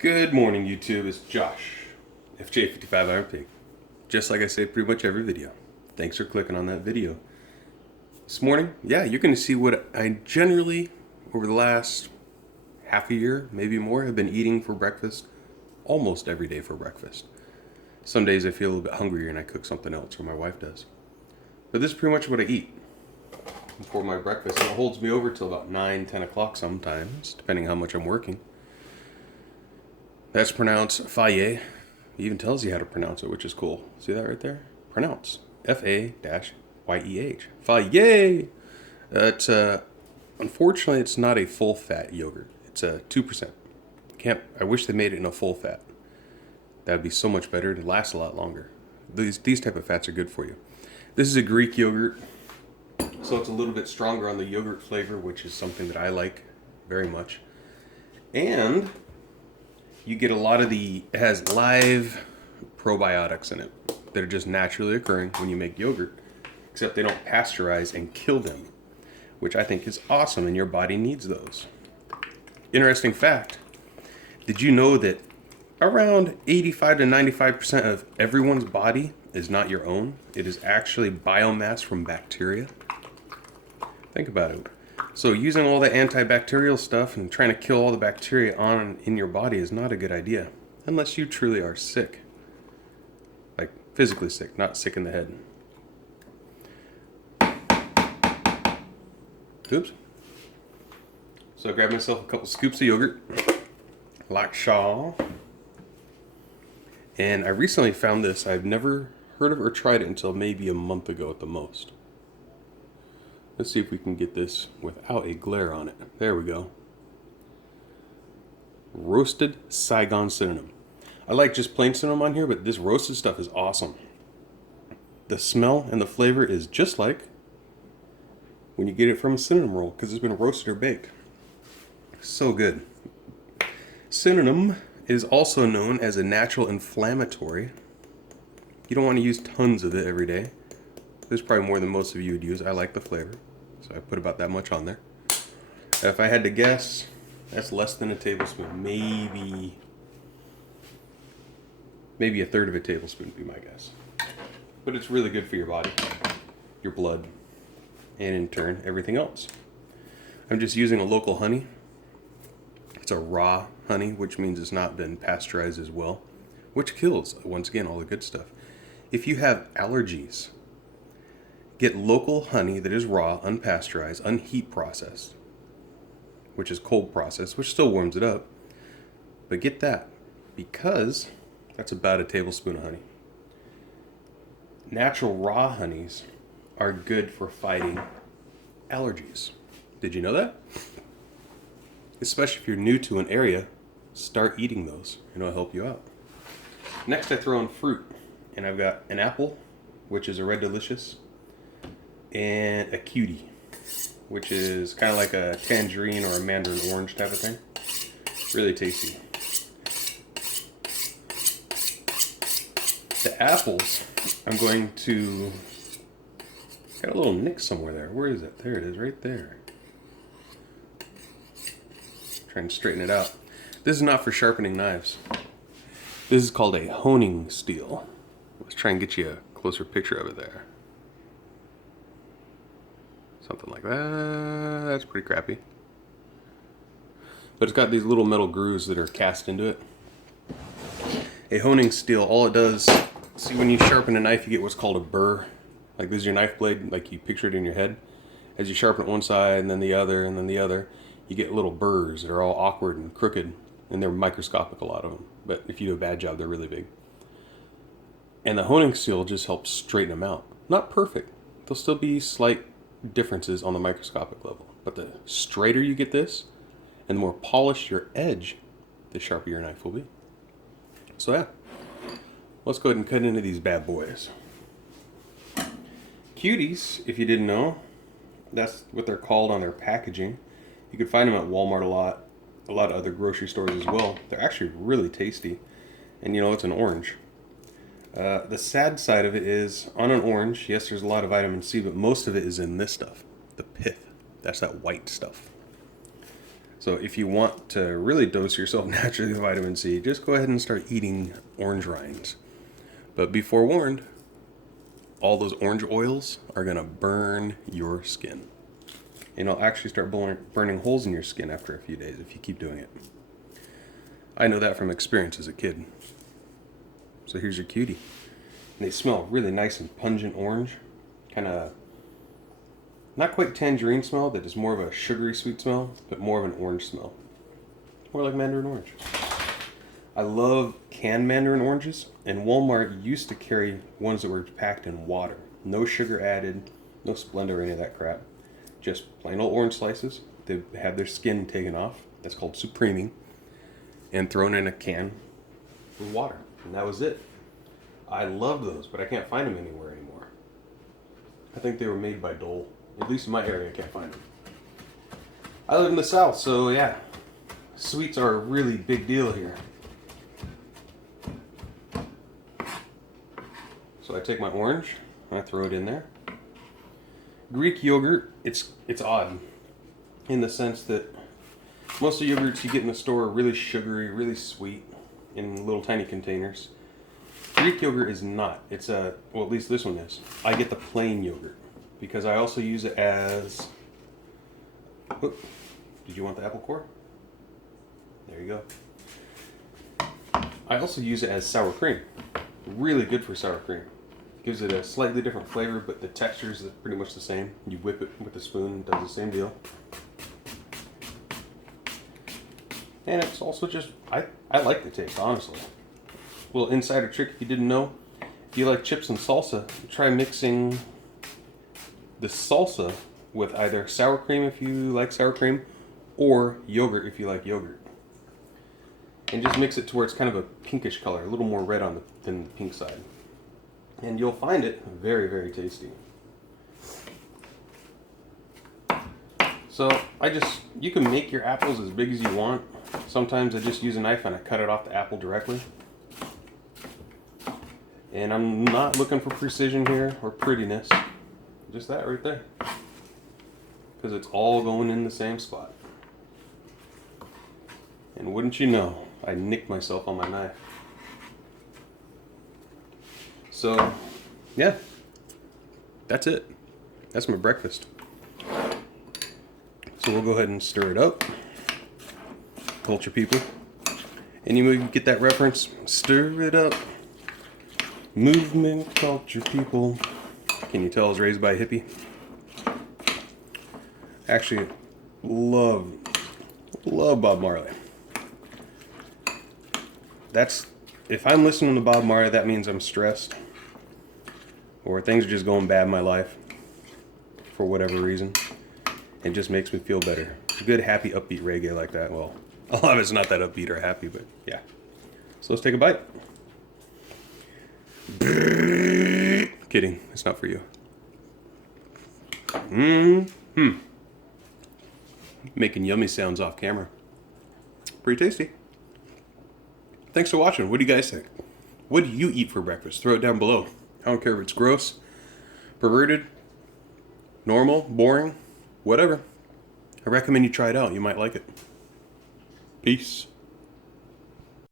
Good morning, YouTube. It's Josh, FJ55 Iron Pig. Just like I say pretty much every video. Thanks for clicking on that video. This morning, yeah, you're going to see what I generally, over the last half a year, maybe more, have been eating for breakfast almost every day for breakfast. Some days I feel a little bit hungrier and I cook something else, or my wife does. But this is pretty much what I eat for my breakfast. And it holds me over till about 9, 10 o'clock sometimes, depending how much I'm working. That's pronounced Fage. It even tells you how to pronounce it, which is cool. See that right there? Pronounce. F-A-Y-E-H. Fage! Unfortunately, it's not a full-fat yogurt. It's a 2%. I wish they made it in a full-fat. That would be so much better. It'd last a lot longer. These type of fats are good for you. This is a Greek yogurt, so it's a little bit stronger on the yogurt flavor, which is something that I like very much. And you get a lot of it has live probiotics in it that are just naturally occurring when you make yogurt, except they don't pasteurize and kill them, which I think is awesome, and your body needs those. Interesting fact, did you know that around 85 to 95% of everyone's body is not your own? It is actually biomass from bacteria. Think about it. So using all the antibacterial stuff and trying to kill all the bacteria in your body is not a good idea. Unless you truly are sick. Like physically sick, not sick in the head. Oops. So I grabbed myself a couple scoops of yogurt. Like Shaw. And I recently found this. I've never heard of or tried it until maybe a month ago at the most. Let's see if we can get this without a glare on it. There we go. Roasted Saigon cinnamon. I like just plain cinnamon on here, but this roasted stuff is awesome. The smell and the flavor is just like when you get it from a cinnamon roll, because it's been roasted or baked. So good. Cinnamon is also known as a natural inflammatory. You don't want to use tons of it every day. There's probably more than most of you would use. I like the flavor, so I put about that much on there. If I had to guess, that's less than a tablespoon. Maybe a third of a tablespoon would be my guess. But it's really good for your body, your blood, and in turn, everything else. I'm just using a local honey. It's a raw honey, which means it's not been pasteurized as well, which kills, once again, all the good stuff. If you have allergies, get local honey that is raw, unpasteurized, unheat processed, which is cold processed, which still warms it up. But get that, because that's about a tablespoon of honey. Natural raw honeys are good for fighting allergies. Did you know that? Especially if you're new to an area, start eating those and it'll help you out. Next I throw in fruit, and I've got an apple, which is a Red Delicious, and a cutie, which is kind of like a tangerine or a mandarin orange type of thing. Really tasty. The apples, I'm going to, got a little nick somewhere there. Where is it? There it is, right there. Trying to straighten it out. This is not for sharpening knives. This is called a honing steel. Let's try and get you a closer picture of it there. Something like that. That's pretty crappy. But it's got these little metal grooves that are cast into it. A honing steel, all it does, see when you sharpen a knife, you get what's called a burr. Like this is your knife blade, like you picture it in your head. As you sharpen it one side and then the other and then the other, you get little burrs that are all awkward and crooked, and they're microscopic, a lot of them. But if you do a bad job, they're really big. And the honing steel just helps straighten them out. Not perfect. There'll still be slight differences on the microscopic level. But the straighter you get this, and the more polished your edge, the sharper your knife will be. So yeah, let's go ahead and cut into these bad boys. Cuties, if you didn't know, that's what they're called on their packaging. You can find them at Walmart a lot of other grocery stores as well. They're actually really tasty. And you know, it's an orange. The sad side of it is, on an orange, yes, there's a lot of vitamin C, but most of it is in this stuff, the pith. That's that white stuff. So if you want to really dose yourself naturally with vitamin C, just go ahead and start eating orange rinds. But be forewarned, all those orange oils are going to burn your skin. And it'll actually start burning holes in your skin after a few days if you keep doing it. I know that from experience as a kid. So here's your cutie. And they smell really nice and pungent orange. Kind of, not quite tangerine smell, that is more of a sugary sweet smell, but more of an orange smell. More like mandarin orange. I love canned mandarin oranges, and Walmart used to carry ones that were packed in water. No sugar added, no Splenda or any of that crap. Just plain old orange slices. They had their skin taken off. That's called supreming. And thrown in a can with water. And that was it. I loved those, but I can't find them anywhere anymore. I think they were made by Dole. At least in my area, I can't find them. I live in the South, so yeah. Sweets are a really big deal here. So I take my orange, and I throw it in there. Greek yogurt, it's odd in the sense that most of the yogurts you get in the store are really sugary, really sweet in little tiny containers. Greek yogurt is not. It's well, at least this one is. I get the plain yogurt because I also use it as, whoop, did you want the apple core? There you go. I also use it as sour cream. Really good for sour cream. Gives it a slightly different flavor, but the texture is pretty much the same. You whip it with a spoon, does the same deal. And it's also just, I like the taste, honestly. Little insider trick if you didn't know. If you like chips and salsa, try mixing the salsa with either sour cream if you like sour cream, or yogurt if you like yogurt. And just mix it to where it's kind of a pinkish color, a little more red than the pink side. And you'll find it very, very tasty. So you can make your apples as big as you want. Sometimes I just use a knife and I cut it off the apple directly. And I'm not looking for precision here or prettiness. Just that right there. Because it's all going in the same spot. And wouldn't you know, I nicked myself on my knife. So, yeah, that's it. That's my breakfast. So we'll go ahead and stir it up. Culture people. Anyone get that reference? Stir it up. Movement culture people. Can you tell I was raised by a hippie? Actually, love Bob Marley. If I'm listening to Bob Marley, that means I'm stressed. Or things are just going bad in my life. For whatever reason. It just makes me feel better. Good, happy, upbeat reggae like that. Well, a lot of it's not that upbeat or happy, but yeah. So let's take a bite. Kidding. It's not for you. Making yummy sounds off camera. Pretty tasty. Thanks for watching. What do you guys think? What do you eat for breakfast? Throw it down below. I don't care if it's gross, perverted, normal, boring, whatever. I recommend you try it out. You might like it. Peace.